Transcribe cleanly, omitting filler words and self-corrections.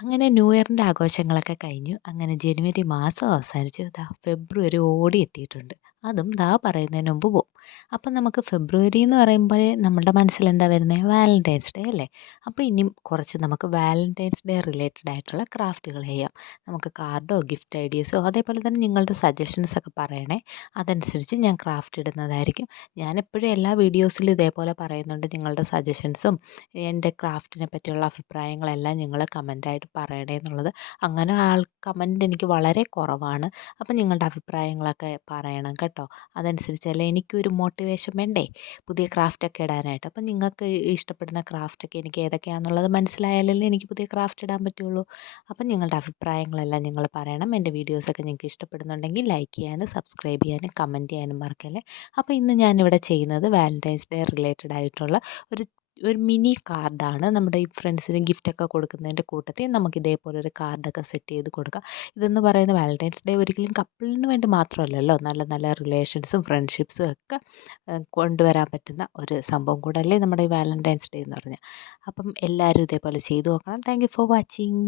അങ്ങനെ ന്യൂ ഇയറിൻ്റെ ആഘോഷങ്ങളൊക്കെ കഴിഞ്ഞു. അങ്ങനെ ജനുവരി മാസം അവസാനിച്ചു. ദാ ഫെബ്രുവരി ഓടിയെത്തിയിട്ടുണ്ട്. അതും ദാ പറയുന്നതിന് മുമ്പ് പോവും. അപ്പം നമുക്ക് ഫെബ്രുവരി എന്ന് പറയുമ്പോഴേ നമ്മുടെ മനസ്സിലെന്താ വരുന്നത്? വാലന്റൈൻസ് ഡേ അല്ലേ? അപ്പോൾ ഇനിയും കുറച്ച് നമുക്ക് വാലന്റൈൻസ് ഡേ റിലേറ്റഡ് ആയിട്ടുള്ള ക്രാഫ്റ്റുകൾ ചെയ്യാം. നമുക്ക് കാർഡോ ഗിഫ്റ്റ് ഐഡിയാസോ അതേപോലെ തന്നെ നിങ്ങളുടെ സജഷൻസ് ഒക്കെ പറയണേ. അതനുസരിച്ച് ഞാൻ ക്രാഫ്റ്റ് ഇടുന്നതായിരിക്കും. ഞാനെപ്പോഴും എല്ലാ വീഡിയോസിലും ഇതേപോലെ പറയുന്നുണ്ട്. നിങ്ങളുടെ സജഷൻസും എൻ്റെ ക്രാഫ്റ്റിനെ പറ്റിയുള്ള അഭിപ്രായങ്ങളെല്ലാം നിങ്ങൾ കമൻ്റായിട്ട് പറയണേ എന്നുള്ളത്. അങ്ങനെ കമൻ്റ് എനിക്ക് വളരെ കുറവാണ്. അപ്പം നിങ്ങളുടെ അഭിപ്രായങ്ങളൊക്കെ പറയണം കേട്ടോ. അതനുസരിച്ചല്ലേ എനിക്കൊരു മോട്ടിവേഷൻ വേണ്ടേ പുതിയ ക്രാഫ്റ്റൊക്കെ ഇടാനായിട്ട്. അപ്പം നിങ്ങൾക്ക് ഇഷ്ടപ്പെടുന്ന ക്രാഫ്റ്റൊക്കെ എനിക്ക് ഏതൊക്കെയാണെന്നുള്ളത് മനസ്സിലായാലല്ലേ എനിക്ക് പുതിയ ക്രാഫ്റ്റ് ഇടാൻ പറ്റുള്ളൂ. അപ്പം നിങ്ങളുടെ അഭിപ്രായങ്ങളെല്ലാം നിങ്ങൾ പറയണം. എൻ്റെ വീഡിയോസൊക്കെ നിങ്ങൾക്ക് ഇഷ്ടപ്പെടുന്നുണ്ടെങ്കിൽ ലൈക്ക് ചെയ്യാനും സബ്സ്ക്രൈബ് ചെയ്യാനും കമൻറ്റ് ചെയ്യാനും മറക്കല്ലേ. അപ്പോൾ ഇന്ന് ഞാനിവിടെ ചെയ്യുന്നത് വാലന്റൈൻസ് ഡേ റിലേറ്റഡ് ആയിട്ടുള്ള ഒരു ഒരു മിനി കാർഡാണ്. നമ്മുടെ ഈ ഫ്രണ്ട്സിന് ഗിഫ്റ്റൊക്കെ കൊടുക്കുന്നതിൻ്റെ കൂട്ടത്തിൽ നമുക്ക് ഇതേപോലെ ഒരു കാർഡൊക്കെ സെറ്റ് ചെയ്ത് കൊടുക്കാം. ഇതെന്ന് പറയുന്നത് വാലന്റൈൻസ് ഡേ ഒരിക്കലും കപ്പിളിന് വേണ്ടി മാത്രമല്ലല്ലോ. നല്ല നല്ല റിലേഷൻസും ഫ്രണ്ട്ഷിപ്സും ഒക്കെ കൊണ്ടുവരാൻ പറ്റുന്ന ഒരു സംഭവം കൂടല്ലേ നമ്മുടെ ഈ വാലന്റൈൻസ് ഡേ എന്ന് പറഞ്ഞാൽ. അപ്പം എല്ലാവരും ഇതേപോലെ ചെയ്തു നോക്കണം. Thank you for watching.